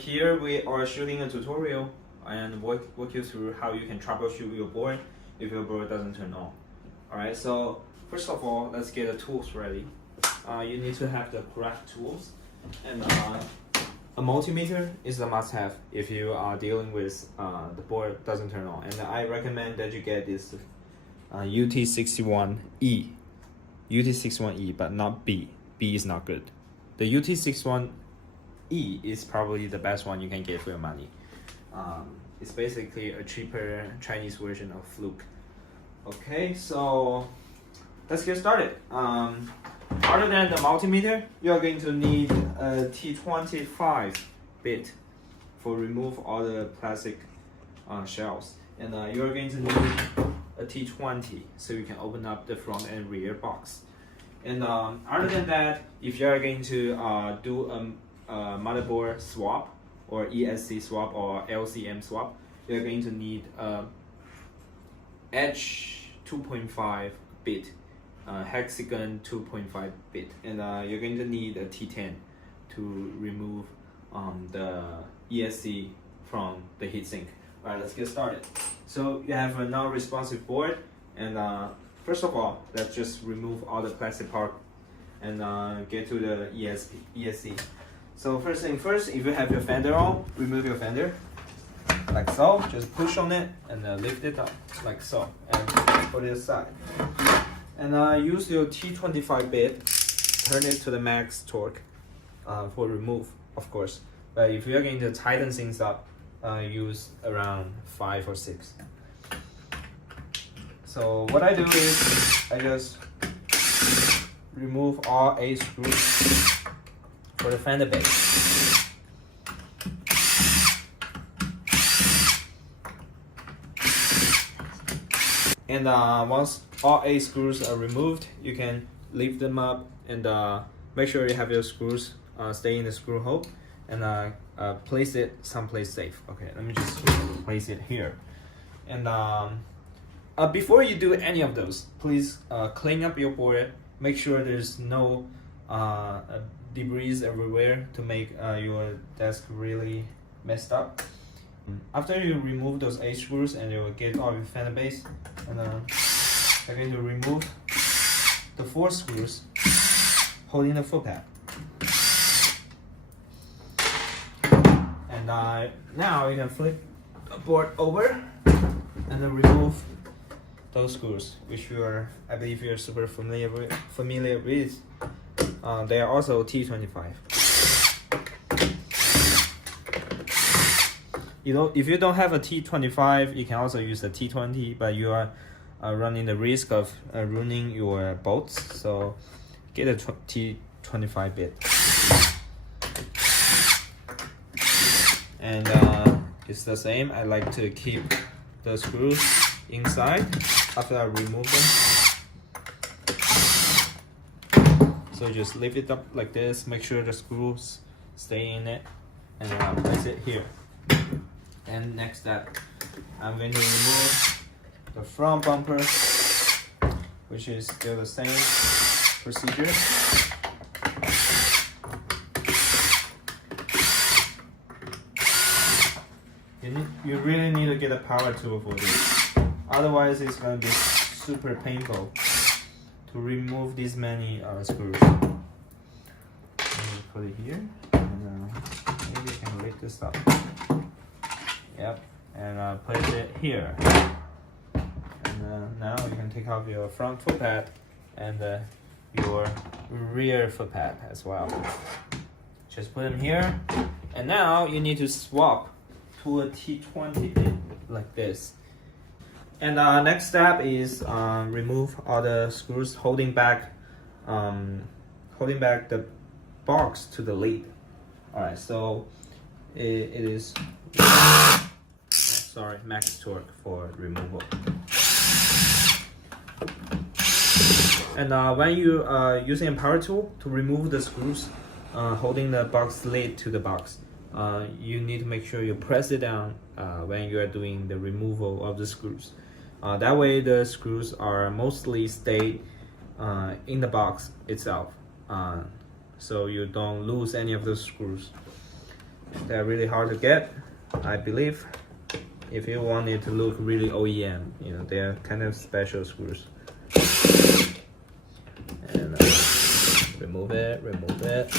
Here we are shooting a tutorial and walk you through how you can troubleshoot your board if your board doesn't turn on. Alright, so first of all, let's get the tools ready. You need to have the correct tools, and a multimeter is a must-have if you are dealing with the board doesn't turn on. And I recommend that you get this UT61E, UT61E, but not B. B is not good. The UT61E is probably the best one you can get for your money. It's basically a cheaper Chinese version of Fluke. Okay, so let's get started. Other than the multimeter, you are going to need a T25 bit for remove all the plastic shells, and you are going to need a T20 so you can open up the front and rear box. And other than that, if you are going to do a motherboard swap or ESC swap or LCM swap, you're going to need a H 2.5 bit, hexagon 2.5 bit, and you're going to need a T10 to remove the ESC from the heatsink. Alright, let's get started. So you have a non-responsive board, and first of all, let's just remove all the plastic part and get to the ESC. So first thing first, if you have your fender on, remove your fender, like so. Just push on it and lift it up, like so, and put it aside. And use your T25 bit, turn it to the max torque for remove, of course. But if you're going to tighten things up, use around 5 or 6. So what I do is, I just remove all 8 screws for the fender base. And once all 8 screws are removed, you can lift them up and make sure you have your screws stay in the screw hole, and place it someplace safe. Okay, let me just place it here. And before you do any of those, please clean up your board. Make sure there's no debris everywhere to make your desk really messed up. After you remove those 8 screws and you will get all your fender base, and you're going to remove the 4 screws holding the footpad. And now you can flip the board over and then remove those screws, which I believe you're super familiar with. They are also T25. If you don't have a T25, you can also use a T20, but you are running the risk of ruining your bolts. So get a T25 bit. And it's the same. I like to keep the screws inside after I remove them. So just lift it up like this, make sure the screws stay in it, and place it here. And next step, I'm going to remove the front bumper, which is still the same procedure. You really need to get a power tool for this, otherwise it's going to be super painful to remove this many screws. Let me put it here, and maybe I can lift this up. Yep, and place it here. And now you can take off your front footpad and your rear footpad as well. Just put them here, and now you need to swap to a T20 bit like this. And next step is remove all the screws holding back the box to the lid. Alright, so it is max torque for removal. And when you are using a power tool to remove the screws holding the box lid to the box, you need to make sure you press it down when you are doing the removal of the screws. That way the screws are mostly stay in the box itself, so you don't lose any of those screws. They're really hard to get, I believe. If you want it to look really OEM, you know, they're kind of special screws. And remove it, remove it.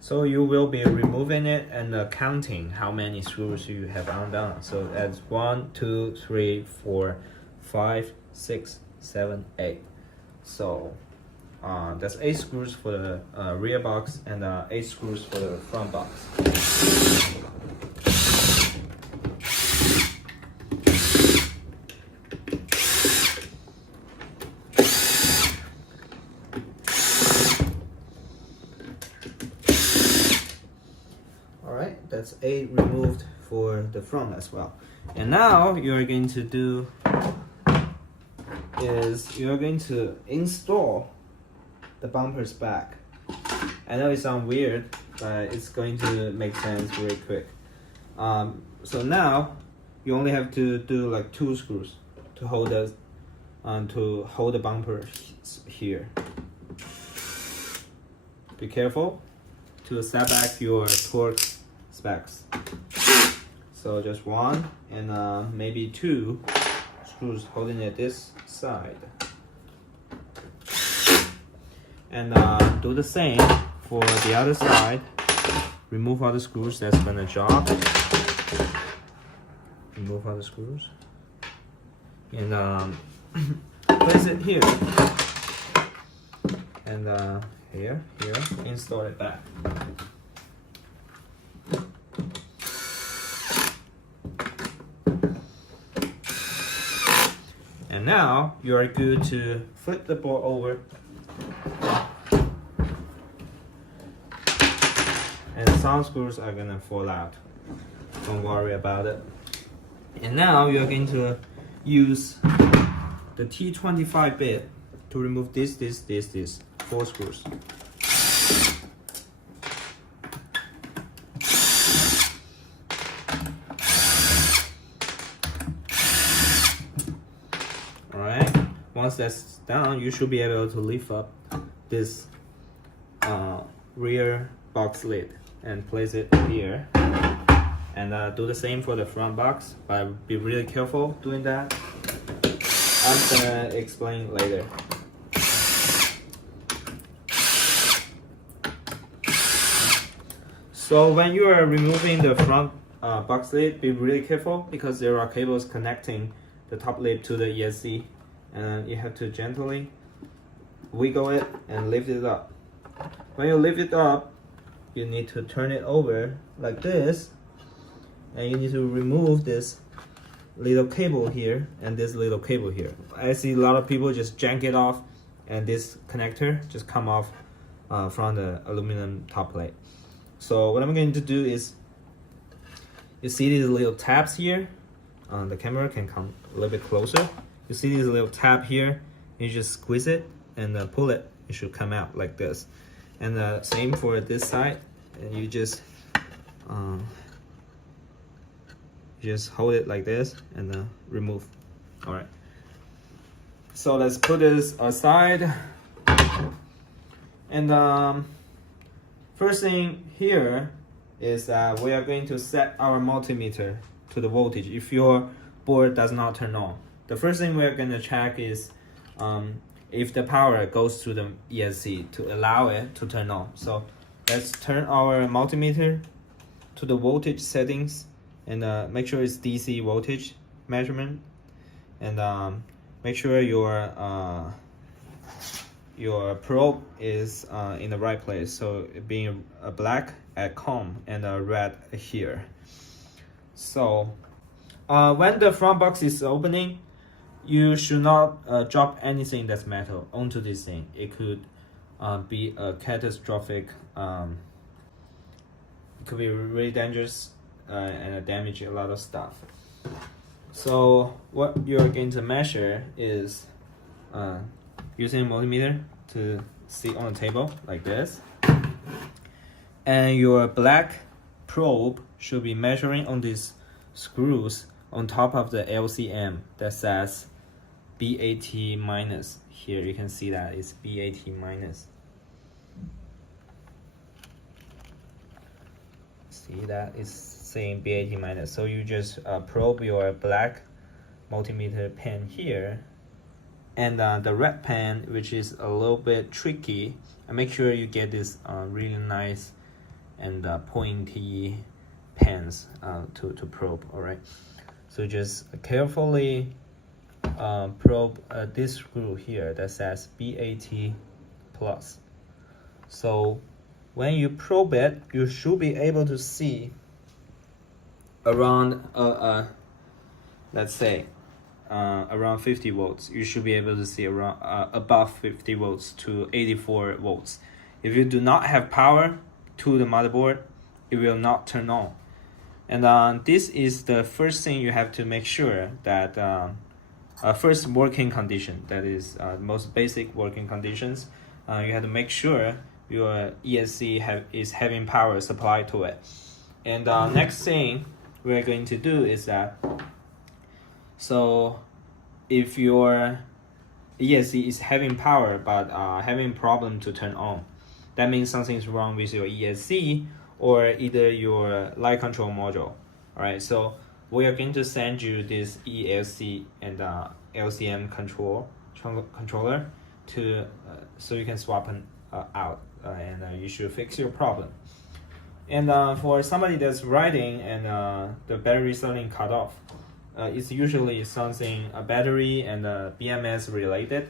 So you will be removing it and counting how many screws you have undone. So that's 1, 2, 3, 4, 5, 6, 7, 8. So that's 8 screws for the rear box and 8 screws for the front box. Alright, that's 8 removed for the front as well. And now you're going to do is you're going to install the bumpers back. I know it sounds weird, but it's going to make sense really quick. So now you only have to do like 2 screws to hold the bumper here. Be careful to set back your torque specs. So just 1 and maybe 2 screws holding it this side. And do the same for the other side. Remove all the screws that's gonna drop. Remove all the screws. And place it here. And here, install it back. And now you are good to flip the board over. And some screws are gonna fall out. Don't worry about it. And now you're going to use the T25 bit to remove this, 4 screws. Alright, once that's done, you should be able to lift up this rear box lid and place it here. And do the same for the front box, but be really careful doing that. I'm gonna explain later. So when you are removing the front box lid, be really careful because there are cables connecting the top lid to the ESC, and you have to gently wiggle it and lift it up. When you lift it up, you need to turn it over like this, and you need to remove this little cable here and this little cable here. I see a lot of people just jank it off, and this connector just come off from the aluminum top plate. So what I'm going to do is, you see these little tabs here. The camera can come a little bit closer. You see this little tab here. You just squeeze it and pull it. It should come out like this. And same for this side. And you just hold it like this and remove. All right. So let's put this aside. And first thing here is that we are going to set our multimeter to the voltage if your board does not turn on. The first thing we're going to check is if the power goes to the ESC to allow it to turn on. So let's turn our multimeter to the voltage settings and make sure it's DC voltage measurement, and make sure your probe is in the right place, so it being a black at COM and a red here. So when the front box is opening, you should not drop anything that's metal onto this thing. It could be a catastrophic, it could be really dangerous and damage a lot of stuff. So what you're going to measure is using a multimeter to sit on the table like this, and your black probe should be measuring on these screws on top of the LCM that says BAT minus. Here you can see that it's BAT minus. See that it's saying BAT minus. So you just probe your black multimeter pen here, and the red pen, which is a little bit tricky, and make sure you get this really nice and pointy pens to probe. All right, so just carefully probe this screw here that says BAT plus. So when you probe it, you should be able to see around let's say around 50 volts. You should be able to see around above 50 volts to 84 volts. If you do not have power to the motherboard, it will not turn on. And this is the first thing you have to make sure that first working condition, that is the most basic working conditions. You have to make sure your ESC is having power supplied to it. And next thing we're going to do is that, so if your ESC is having power but having problem to turn on, that means something's wrong with your ESC or either your light control module. All right, so we are going to send you this ESC and LCM controller to so you can swap out and you should fix your problem. And for somebody that's riding and the battery suddenly cut off, it's usually something a battery and BMS related.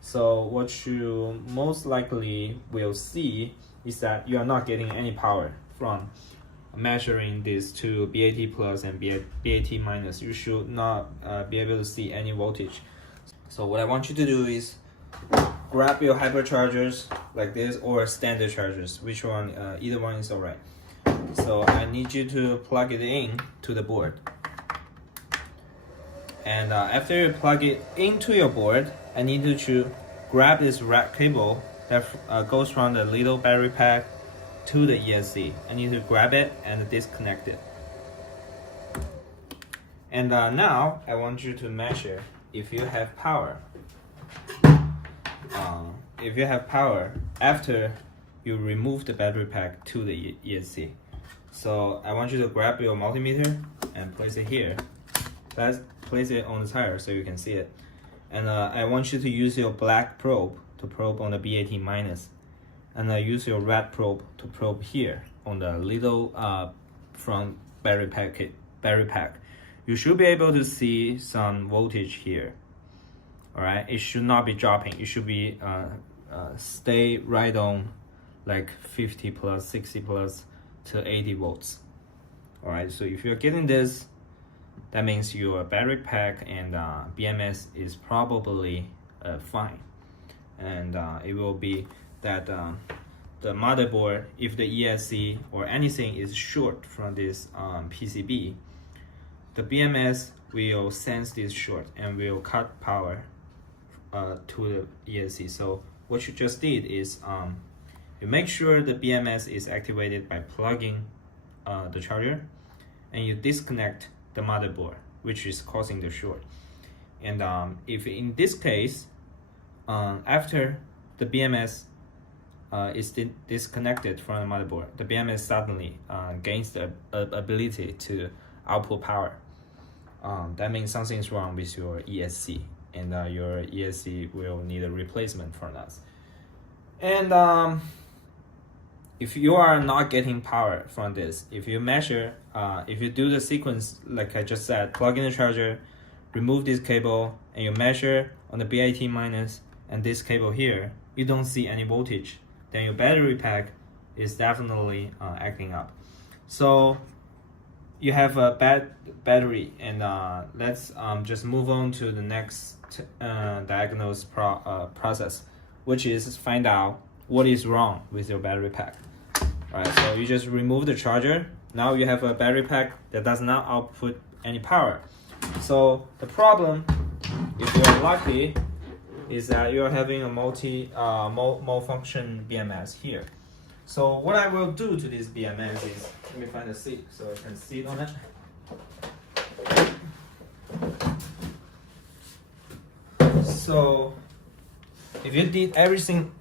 So what you most likely will see is that you are not getting any power from measuring these two BAT plus and BAT minus. You should not be able to see any voltage. So what I want you to do is grab your hyperchargers like this or standard chargers, which one, either one is alright. So I need you to plug it in to the board. And after you plug it into your board, I need you to grab this red cable that goes from the little battery pack to the ESC. I need to grab it and disconnect it. And now I want you to measure if you have power. If you have power after you remove the battery pack to the ESC. So I want you to grab your multimeter and place it here. Let's place it on the tire so you can see it. And I want you to use your black probe to probe on the BAT minus. And use your red probe to probe here on the little front battery pack. You should be able to see some voltage here. All right, it should not be dropping. It should be stay right on like 50 plus, 60 plus to 80 volts. All right, so if you're getting this, that means your battery pack and BMS is probably fine. And it will be that the motherboard, if the ESC or anything is short from this PCB, the BMS will sense this short and will cut power to the ESC. So what you just did is you make sure the BMS is activated by plugging the charger, and you disconnect the motherboard, which is causing the short. And if in this case, after the BMS is disconnected from the motherboard, the BMS suddenly gains the ability to output power. That means something is wrong with your ESC, and your ESC will need a replacement from us. And if you are not getting power from this, if you measure, if you do the sequence like I just said, plug in the charger, remove this cable, and you measure on the BAT minus and this cable here, you don't see any voltage, then your battery pack is definitely acting up. So you have a bad battery, and let's just move on to the next diagnose process, which is find out what is wrong with your battery pack. All right, so you just remove the charger. Now you have a battery pack that does not output any power. So the problem, if you are lucky, is that you're having a malfunction BMS here. So what I will do to this BMS is, let me find a seat so I can sit on it. So if you did everything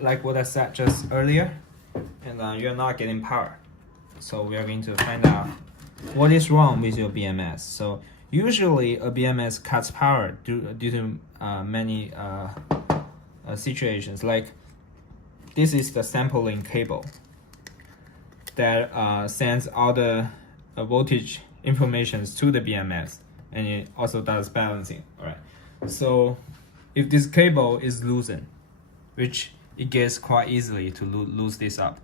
like what I said just earlier, and you're not getting power, so we are going to find out what is wrong with your BMS. So usually a BMS cuts power due to many situations. Like this is the sampling cable that sends all the voltage informations to the BMS, and it also does balancing. All right. So if this cable is loosened, which it gets quite easily to lose this up,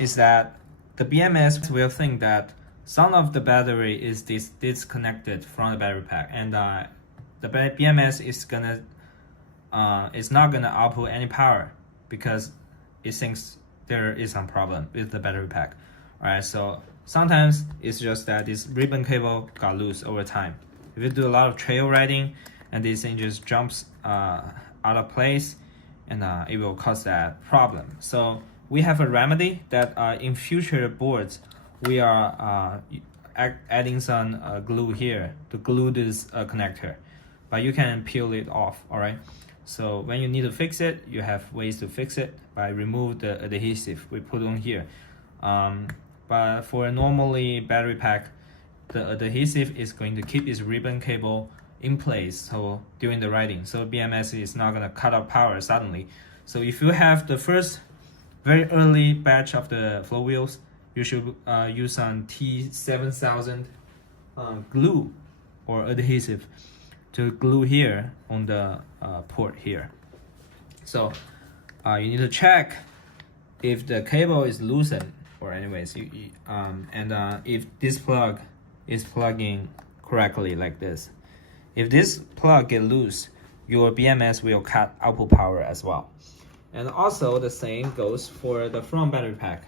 is that the BMS will think that some of the battery is disconnected from the battery pack, and the BMS is not gonna output any power because it thinks there is some problem with the battery pack. All right, so sometimes it's just that this ribbon cable got loose over time. If you do a lot of trail riding and this thing just jumps out of place, and it will cause that problem. So we have a remedy that in future boards we are adding some glue here to glue this connector, but you can peel it off. All right, so when you need to fix it, you have ways to fix it by remove the adhesive we put on here. But for a normally battery pack, the adhesive is going to keep this ribbon cable in place so during the riding, so BMS is not going to cut off power suddenly. So if you have the first very early batch of the float wheels, you should use some T7000 glue or adhesive to glue here on the port here. So you need to check if the cable is loosened, or anyways, if this plug is plugging correctly like this. If this plug get loose, your BMS will cut output power as well. And also the same goes for the front battery pack.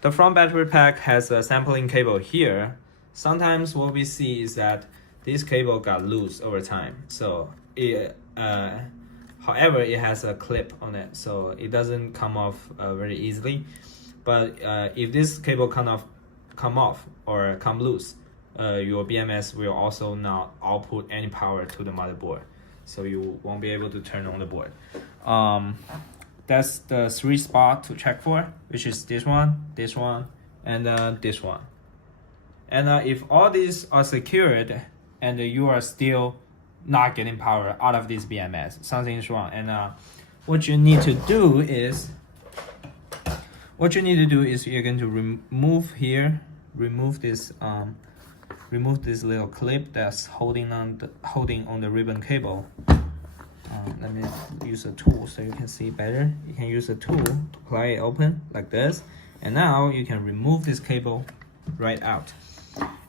The front battery pack has a sampling cable here. Sometimes what we see is that this cable got loose over time. So however, it has a clip on it, so it doesn't come off very easily. But if this cable come off or come loose, your BMS will also not output any power to the motherboard, so you won't be able to turn on the board. That's the 3 spots to check for, which is this one, and this one. And if all these are secured and you are still not getting power out of this BMS, something is wrong. And what you need to do is you're going to remove this little clip that's holding on the ribbon cable. Let me use a tool so you can see better. You can use a tool to pry it open like this, and now you can remove this cable right out.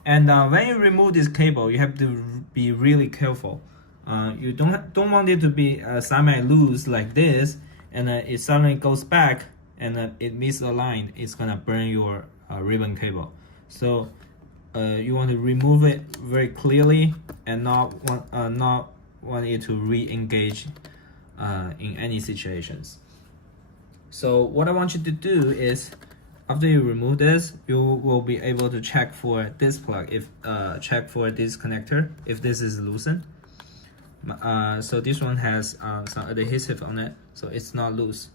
And when you remove this cable, you have to be really careful. You don't want it to be semi-loose like this, and it suddenly goes back and it misaligned. It's gonna burn your ribbon cable. So you want to remove it very clearly and not want it to re-engage in any situations. So what I want you to do is, after you remove this, you will be able to check for this plug, check for this connector if this is loosened. So this one has some adhesive on it, so it's not loose.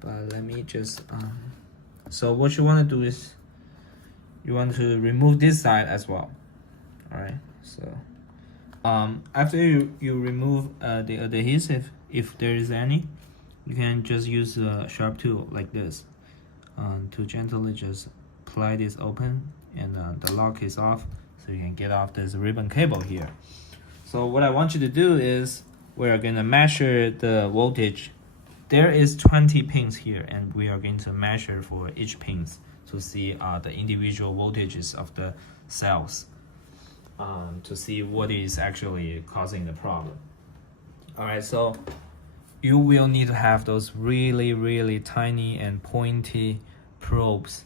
But let me just so what you want to do is you want to remove this side as well. All right, so after you remove the adhesive, if there is any, you can just use a sharp tool like this to gently just pry this open, and the lock is off, so you can get off this ribbon cable here. So what I want you to do is we're going to measure the voltage. There is 20 pins here, and we are going to measure for each pins to see the individual voltages of the cells, to see what is actually causing the problem. All right, so you will need to have those really tiny and pointy probes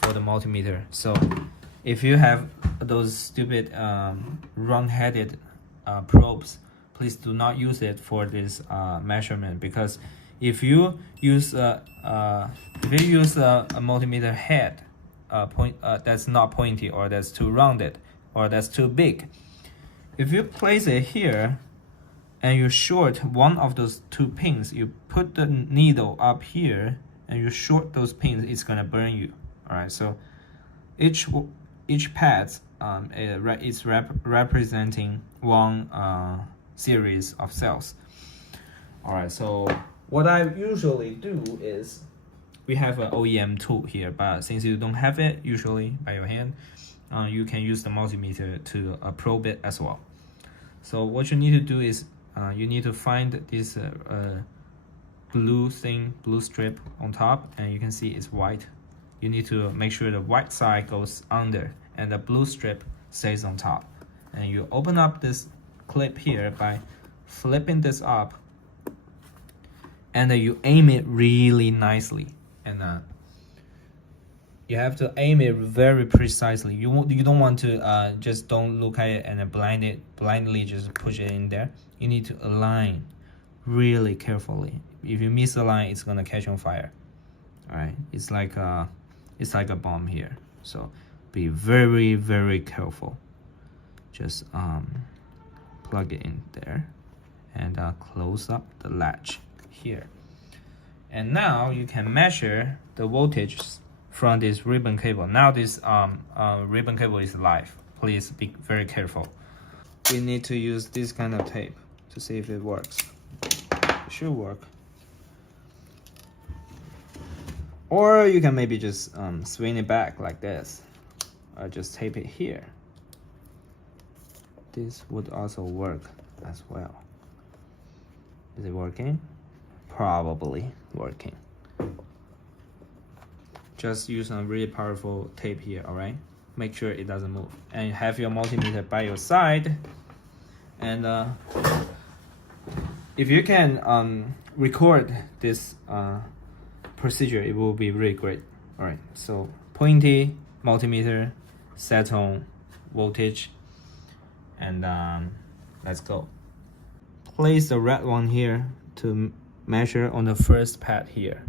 for the multimeter. So if you have those stupid round-headed probes, please do not use it for this measurement, because if you use a multimeter head that's not pointy, or that's too rounded, or that's too big, if you place it here, and you short one of those two pins, you put the needle up here and you short those pins, it's gonna burn you. All right, so each pad is representing one series of cells. All right, so what I usually do is, we have an OEM tool here, but since you don't have it usually by your hand, you can use the multimeter to probe it as well. So what you need to do is you need to find this blue strip on top, and you can see it's white. You need to make sure the white side goes under and the blue strip stays on top. And you open up this clip here by flipping this up, and you aim it really nicely. And you have to aim it very precisely. You don't want to just don't look at it and blindly just push it in there. You need to align really carefully. If you misalign, it's gonna catch on fire. All right, it's like a bomb here. So be very, very careful. Just plug it in there and close up the latch here. And now you can measure the voltage from this ribbon cable. Now this ribbon cable is live. Please be very careful. We need to use this kind of tape to see if it works. It should work. Or you can maybe just swing it back like this. Or just tape it here. This would also work as well. Is it working? Probably working. Just use a really powerful tape here, all right? Make sure it doesn't move. And have your multimeter by your side. And if you can record this procedure, it will be really great. All right, so pointy multimeter, set on voltage, and let's go. Place the red one here to measure on the first pad here.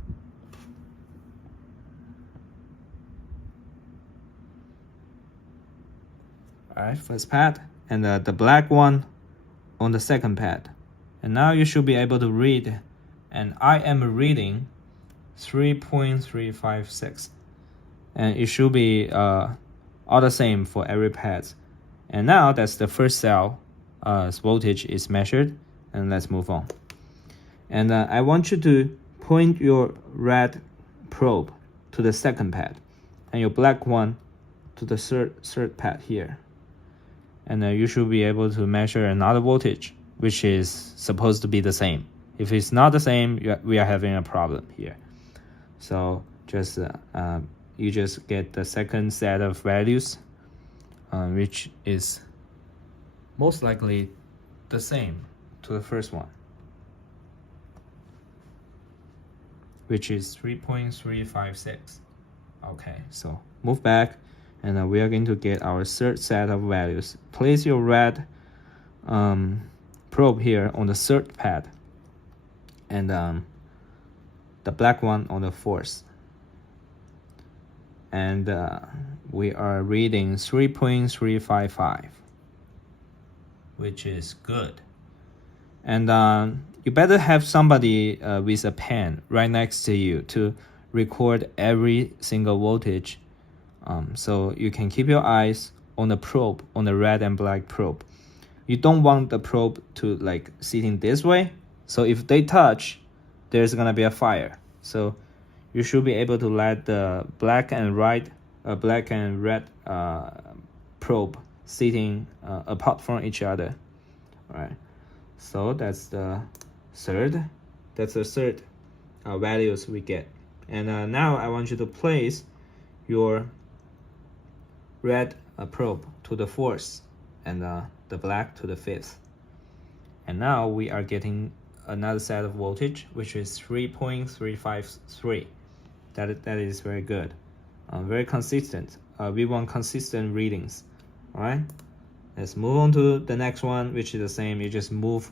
All right, first pad, and the black one on the second pad. And now you should be able to read, and I am reading 3.356, and it should be all the same for every pad. And now that's the first cell voltage is measured, and let's move on. And I want you to point your red probe to the second pad, and your black one to the third pad here. And you should be able to measure another voltage, which is supposed to be the same. If it's not the same, we are having a problem here. So just you just get the second set of values, which is most likely the same to the first one, which is 3.356. Okay, so move back, and we are going to get our third set of values. Place your red probe here on the third pad, and the black one on the fourth. And we are reading 3.355, which is good. And you better have somebody with a pen right next to you to record every single voltage, so you can keep your eyes on the probe, on the red and black probe. You don't want the probe to like sitting this way, so if they touch, there's gonna be a fire. So you should be able to let the black and red probe sitting apart from each other. All right, so that's the third values we get. And now I want you to place your red probe to the fourth, and the black to the fifth. And now we are getting another set of voltage, which is 3.353. That is very good, very consistent. We want consistent readings. All right, let's move on to the next one, which is the same. You just move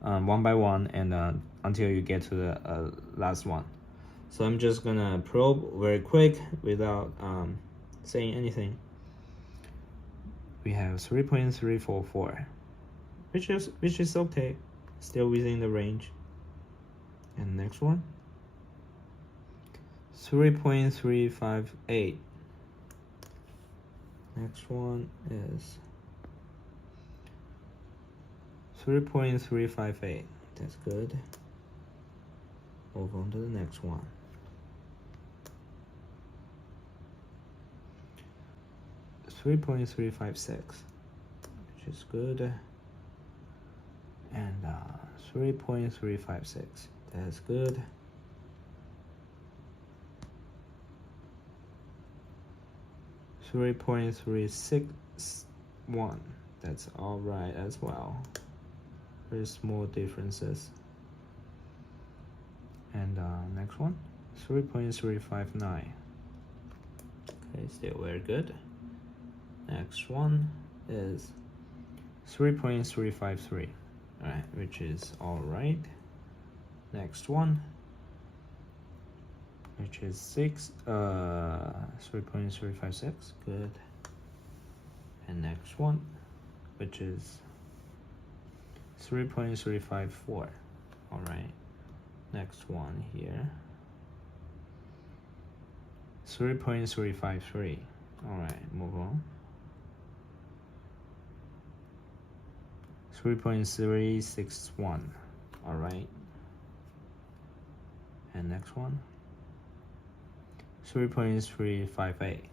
one by one, and until you get to the last one. So I'm just gonna probe very quick without saying anything. We have 3.344, which is okay. still within the range. And next one, 3.358. Next one is 3.358. That's good. Move on to the next one. 3.356, which is good. And 3.356. That's good. 3.361. That's all right as well. Very small differences. And next one, 3.359. Okay, still very good. Next one is 3.353. All right, which is all right. Next one, which is 3.356. Good. And next one, which is 3.354. All right. Next one here, 3.353. All right, move on. 3.361. All right. And next one, 3.358.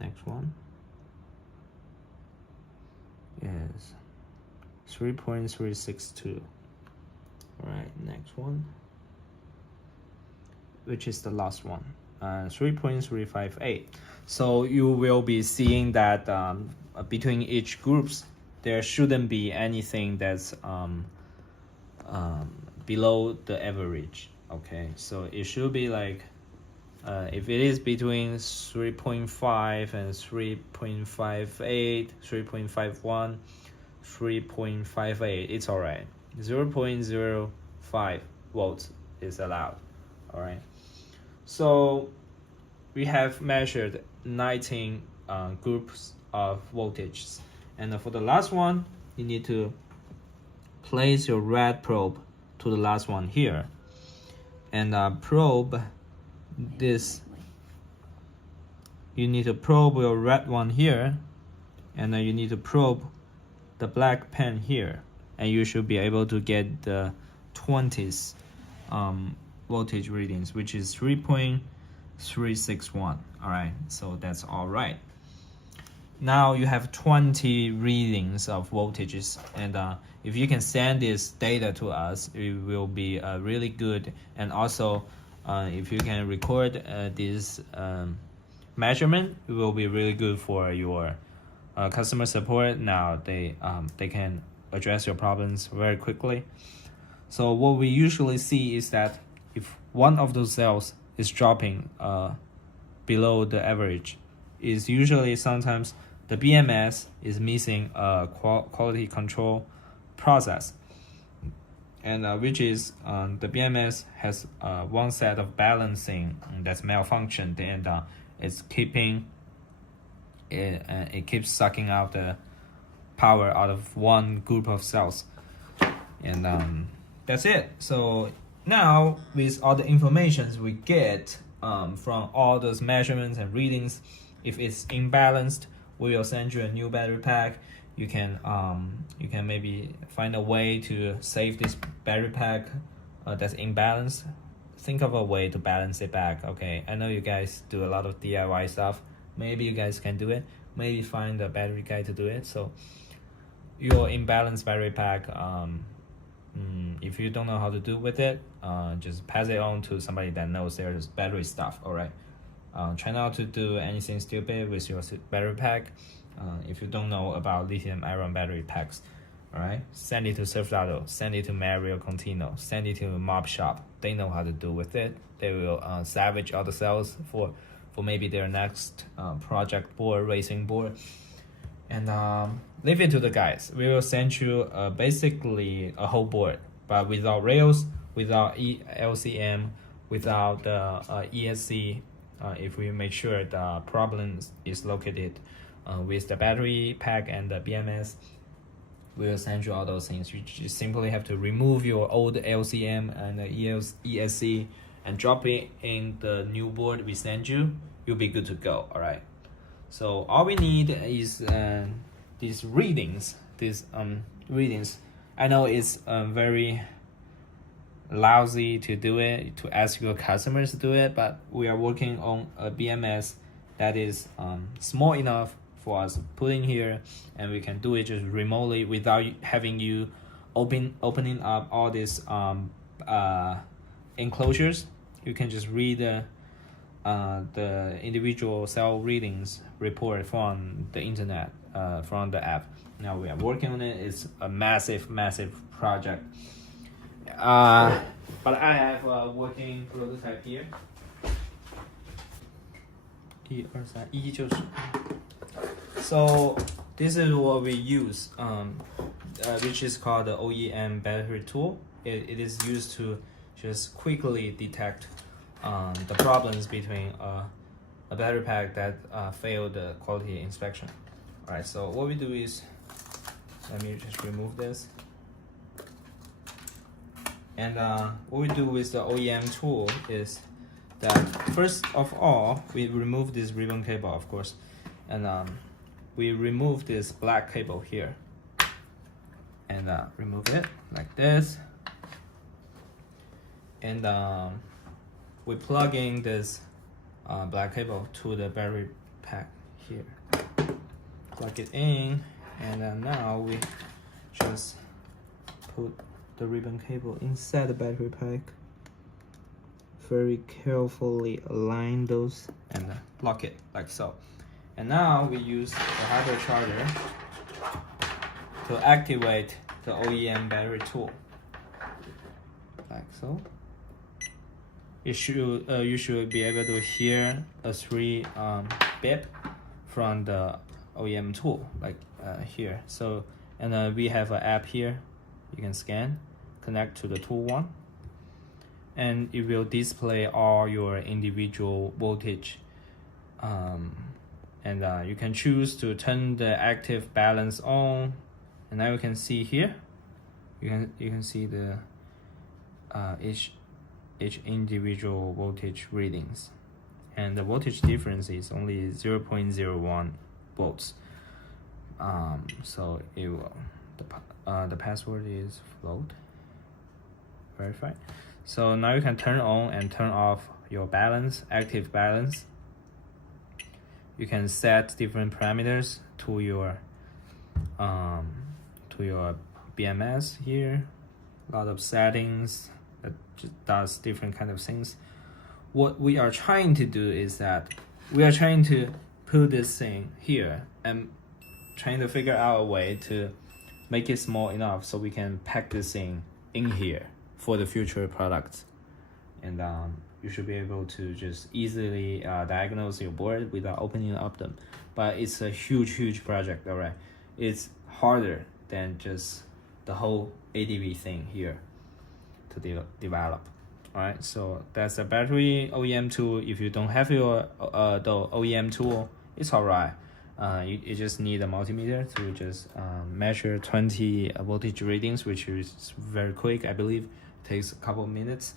Next one is 3.362. All right, next one, which is the last one, 3.358. So you will be seeing that between each groups, there shouldn't be anything that's below the average. Okay, so it should be like if it is between 3.5 and 3.58, 3.51, 3.58, it's all right. 0.05 volts is allowed. All right, so we have measured 19 groups of voltages, and for the last one, you need to place your red probe to the last one here, and probe this. You need to probe your red one here, and then you need to probe the black pen here, and you should be able to get the 20s voltage readings, which is 3.361. All right, so that's all right. Now you have 20 readings of voltages, and if you can send this data to us, it will be really good. And also, if you can record this measurement, it will be really good for your customer support. Now they can address your problems very quickly. So what we usually see is that if one of those cells is dropping below the average, is usually sometimes the BMS is missing a quality control process, and which is the BMS has one set of balancing that's malfunctioned, and it's keeping it keeps sucking out the power out of one group of cells, and that's it. So now with all the informations we get from all those measurements and readings, if it's imbalanced, we will send you a new battery pack. You can maybe find a way to save this battery pack that's imbalanced. Think of a way to balance it back. Okay, I know you guys do a lot of DIY stuff. Maybe you guys can do it. Maybe find a battery guy to do it. So your imbalanced battery pack, if you don't know how to do with it, just pass it on to somebody that knows their battery stuff. All right. Try not to do anything stupid with your battery pack. If you don't know about lithium-ion battery packs, all right, send it to Surf.auto, send it to Mario Contino, send it to Mob Shop. They know how to do with it. They will salvage all the cells for maybe their next project board, racing board, and leave it to the guys. We will send you basically a whole board, but without rails, without LCM, without the ESC. If we make sure the problem is located with the battery pack and the BMS, we'll send you all those things. You just simply have to remove your old LCM and ESC and drop it in the new board we send you. You'll be good to go. All right. So all we need is these readings. Readings. I know it's very lousy to do it, to ask your customers to do it, but we are working on a BMS that is small enough for us to put in here, and we can do it just remotely without having you opening up all these enclosures. You can just read the individual cell readings report from the internet, from the app. Now we are working on it. It's a massive project. But I have a working prototype here. 1, 2, 3, 1就是 So this is what we use, which is called the OEM battery tool. It is used to just quickly detect the problems between a battery pack that failed the quality inspection. All right, so what we do is, let me just remove this. And what we do with the OEM tool is that first of all, we remove this ribbon cable, of course, and we remove this black cable here, and remove it like this, and we plug in this black cable to the battery pack here, plug it in, and now we just put the ribbon cable inside the battery pack, very carefully align those and lock it like so. And now we use the hybrid charger to activate the OEM battery tool, like so. You should be able to hear a 3 beep from the OEM tool, like here. So, and we have an app here. You can scan, connect to the tool one, and it will display all your individual voltage. And you can choose to turn the active balance on, and now you can see here. You can see the each individual voltage readings, and the voltage difference is only 0.01 volts. So it will the password is float. Verify. So now you can turn on and turn off your balance, active balance. You can set different parameters to your BMS here. A lot of settings that just does different kind of things. What we are trying to do is that we are trying to put this thing here and trying to figure out a way to make it small enough so we can pack this thing in here for the future products. And you should be able to just easily diagnose your board without opening up them. But it's a huge project, all right? It's harder than just the whole ADV thing here to develop. All right, so that's a battery OEM tool. If you don't have your the OEM tool, it's all right. You just need a multimeter to just measure 20 voltage readings, which is very quick. I believe it takes a couple of minutes,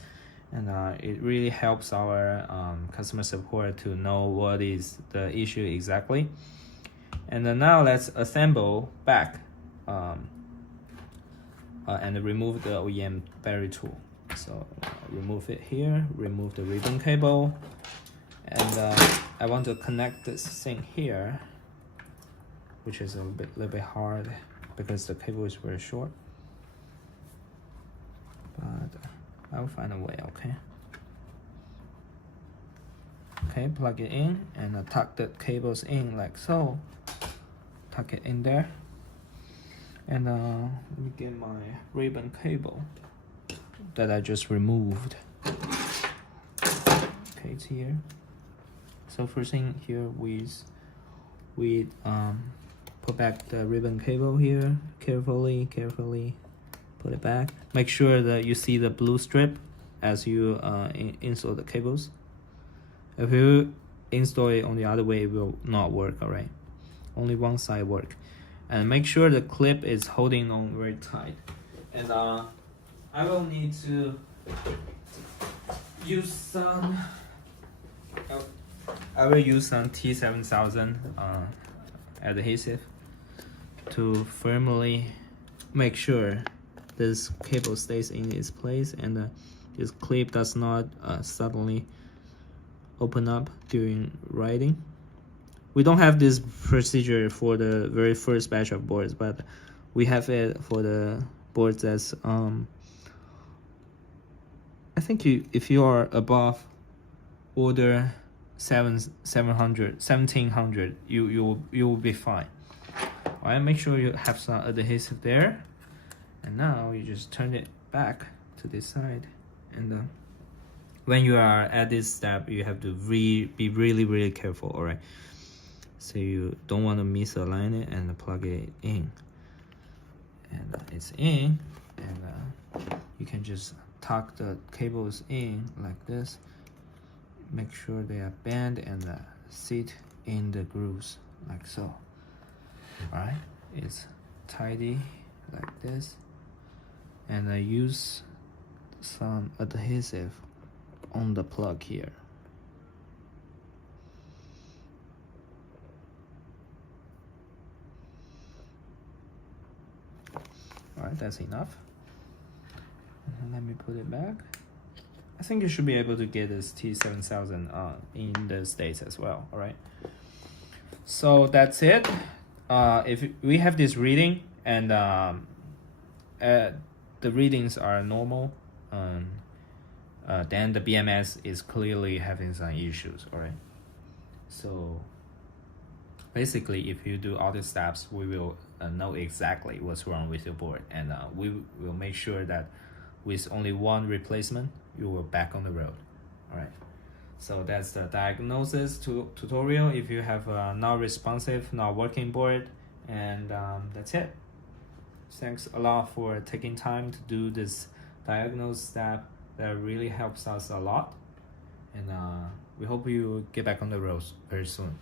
and it really helps our customer support to know what is the issue exactly. And now let's assemble back and remove the OEM battery tool. So remove it here, remove the ribbon cable, and I want to connect this thing here, which is a little bit hard because the cable is very short, but I'll find a way. Okay, plug it in and tuck the cables in like so. Tuck it in there, and let me get my ribbon cable that I just removed. Okay, it's here. So first thing here, we put back the ribbon cable here, carefully put it back. Make sure that you see the blue strip as you install the cables. If you install it on the other way, it will not work. All right, only one side work. and make sure the clip is holding on very tight. And I will need to use some T7000 adhesive to firmly make sure this cable stays in its place and this clip does not suddenly open up during riding. We don't have this procedure for the very first batch of boards, but we have it for the boards that's I think if you are above order 1700, you will be fine. All right, make sure you have some adhesive there, and now you just turn it back to this side. And when you are at this step, you have to be really careful. All right, so you don't want to misalign it and plug it in. And it's in, and you can just tuck the cables in like this. Make sure they are bent and sit in the grooves like so. Alright, it's tidy like this, and I use some adhesive on the plug here. Alright, that's enough. And let me put it back. I think you should be able to get this T7000 in the States as well. Alright, so that's it. If we have this reading and the readings are normal, then the BMS is clearly having some issues. Alright, so basically if you do all these steps, we will know exactly what's wrong with your board, and we will make sure that with only one replacement you will back on the road. Alright, so that's the diagnosis tutorial if you have a not responsive, not working board, and that's it. Thanks a lot for taking time to do this diagnose step. That really helps us a lot, and we hope you get back on the road very soon.